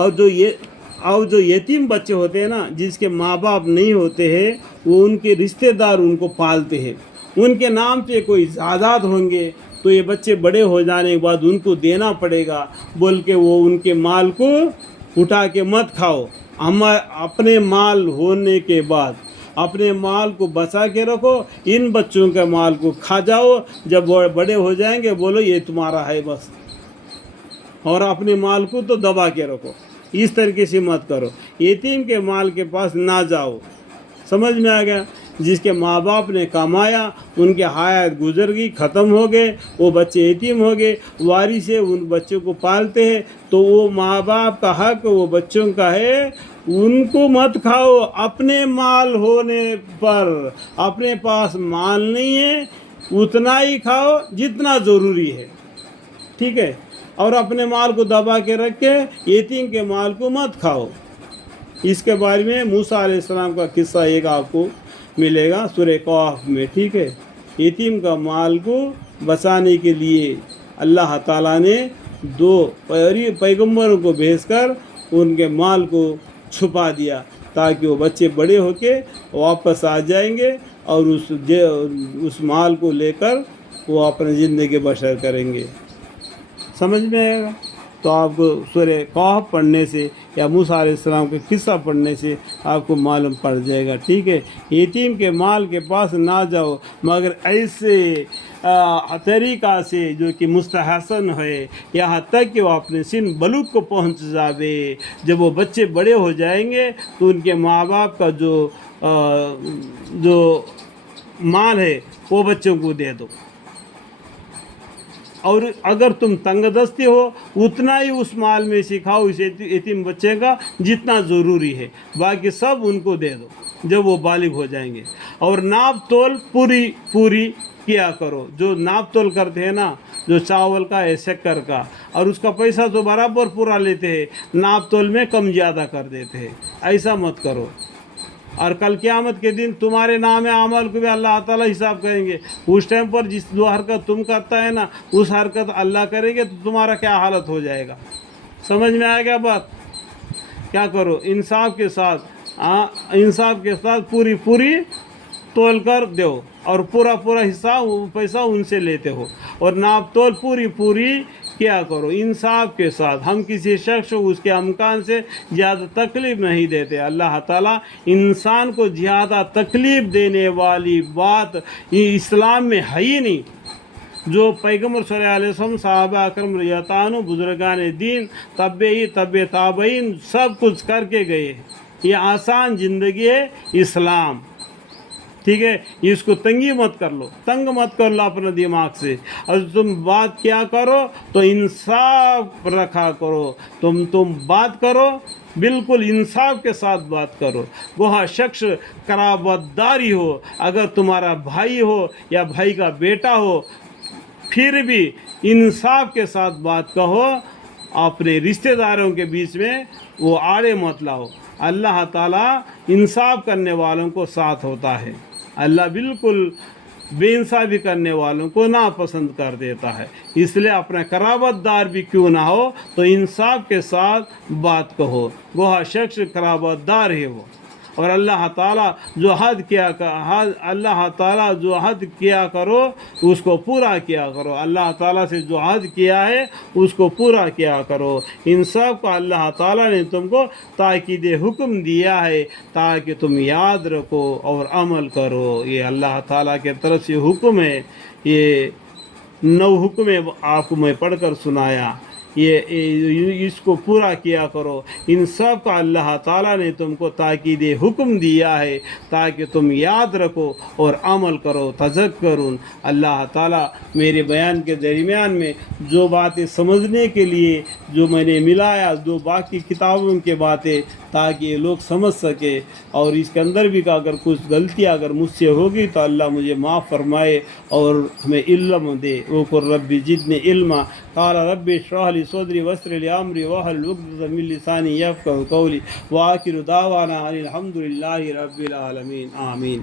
اور جو یتیم بچے ہوتے ہیں نا، جس کے ماں باپ نہیں ہوتے ہیں، وہ ان کے رشتہ دار ان کو پالتے ہیں، ان کے نام پہ کوئی زادات ہوں گے تو یہ بچے بڑے ہو جانے کے بعد ان کو دینا پڑے گا، بول کے وہ ان کے مال کو اٹھا کے مت کھاؤ۔ اپنے مال ہونے کے بعد اپنے مال کو بچا کے رکھو، ان بچوں کے مال کو کھا جاؤ، جب وہ بڑے ہو جائیں گے بولو یہ تمہارا ہے بس، اور اپنے مال کو تو دبا کے رکھو۔ اس طریقے سے مت کرو، یتیم کے مال کے پاس نہ جاؤ۔ سمجھ میں آ گیا؟ جس کے ماں باپ نے کمایا، ان کے حیات گزر گئی، ختم ہو گئے، وہ بچے یتیم ہو گئے، وارث سے ان بچوں کو پالتے ہیں، تو وہ ماں باپ کا حق وہ بچوں کا ہے، ان کو مت کھاؤ۔ اپنے مال ہونے پر، اپنے پاس مال نہیں ہے اتنا ہی کھاؤ جتنا ضروری ہے، ٹھیک ہے؟ اور اپنے مال کو دبا کے رکھ کے یتیم کے مال کو مت کھاؤ۔ اس کے بارے میں موسیٰ علیہ السلام کا قصہ ایک آپ کو ملے گا سورہ کہف میں، ٹھیک ہے؟ یتیم کا مال کو بچانے کے لیے اللہ تعالیٰ نے 2 پیغمبروں کو بھیج کر ان کے مال کو چھپا دیا، تاکہ وہ بچے بڑے ہو کے واپس آ جائیں گے اور اس مال کو لے کر وہ اپنی زندگی بسر کریں گے۔ سمجھ میں آئے گا؟ تو آپ کو سورہ کہف پڑھنے سے یا موسیٰ علیہ السلام کے قصہ پڑھنے سے آپ کو معلوم پڑ جائے گا، ٹھیک ہے؟ یتیم کے مال کے پاس نہ جاؤ، مگر ایسے طریقہ سے جو کہ مستحسن ہے، یہاں تک کہ وہ اپنے سن بلوغ کو پہنچ جاوے۔ جب وہ بچے بڑے ہو جائیں گے تو ان کے ماں باپ کا جو مال ہے وہ بچوں کو دے دو، اور اگر تم تنگ دستی ہو اتنا ہی اس مال میں سکھاؤ اس یتیم بچے کا جتنا ضروری ہے، باقی سب ان کو دے دو جب وہ بالغ ہو جائیں گے۔ اور ناپ تول پوری کیا کرو۔ جو ناپ تول کرتے ہیں نا، جو چاول کا ہے، شکر کا، اور اس کا پیسہ تو برابر پورا لیتے ہیں، ناپ تول میں کم زیادہ کر دیتے ہیں، ایسا مت کرو۔ اور کل قیامت کے دن تمہارے نام اعمال کو بھی اللہ تعالیٰ حساب کریں گے۔ اس ٹائم پر جو حرکت تم کرتا ہے نا، اس حرکت اللہ کریں گے تو تمہارا کیا حالت ہو جائے گا۔ سمجھ میں آئے گا بات؟ کیا کرو؟ انصاف کے ساتھ پوری تول کر دو، اور پورا حصہ پیسہ ان سے لیتے ہو، اور ناپ تول پوری کیا کرو انصاف کے ساتھ۔ ہم کسی شخص کو اس کے امکان سے زیادہ تکلیف نہیں دیتے۔ اللہ تعالیٰ انسان کو زیادہ تکلیف دینے والی بات یہ اسلام میں ہے ہی نہیں۔ جو پیغمبر صلی اللہ علیہ وسلم، صحابہ اکرام رضی اللہ عنہ، بزرگان دین، تبع تابعین سب کچھ کر کے گئے۔ یہ آسان زندگی ہے اسلام، ٹھیک ہے؟ اس کو تنگ مت کر لو اپنے دماغ سے۔ اور تم بات کیا کرو تو انصاف رکھا کرو، تم بات کرو بالکل انصاف کے ساتھ بات کرو۔ وہ شخص قرابت داری ہو، اگر تمہارا بھائی ہو یا بھائی کا بیٹا ہو، پھر بھی انصاف کے ساتھ بات کہو، اپنے رشتہ داروں کے بیچ میں وہ آڑے مت لاؤ۔ اللہ تعالیٰ انصاف کرنے والوں کو ساتھ ہوتا ہے، اللہ بالکل بے انصافی کرنے والوں کو ناپسند کر دیتا ہے۔ اس لیے اپنا قرابت دار بھی کیوں نہ ہو تو انصاف کے ساتھ بات کہو، وہ شخص قرابت دار ہے وہ۔ اور اللہ تعالیٰ جو حد کیا کرو اس کو پورا کیا کرو، اللہ تعالیٰ سے جو حد کیا ہے اس کو پورا کیا کرو۔ ان سب کو اللہ تعالیٰ نے تم کو تاکید حکم دیا ہے تاکہ تم یاد رکھو اور عمل کرو۔ یہ اللہ تعالیٰ کے طرف سے حکم ہے، یہ 9 حکم آپ کو میں پڑھ کر سنایا، اس کو پورا کیا کرو۔ ان سب کا اللہ تعالیٰ نے تم کو تاکید حکم دیا ہے تاکہ تم یاد رکھو اور عمل کرو۔ تذکرون، اللہ تعالیٰ میرے بیان کے درمیان میں جو باتیں سمجھنے کے لیے جو میں نے ملایا، جو باقی کتابوں کے باتیں، تاکہ یہ لوگ سمجھ سکے، اور اس کے اندر بھی اگر کچھ غلطیاں اگر مجھ سے ہوگی تو اللہ مجھے معاف فرمائے اور ہمیں علم دے۔ وقل رب زدنی علما، قال رب اشرح لي صدري ويسر لي امري واحلل عقدة من لساني يفقهوا قولي، وآخر دعوانا ان الحمد لله رب العالمين، آمین۔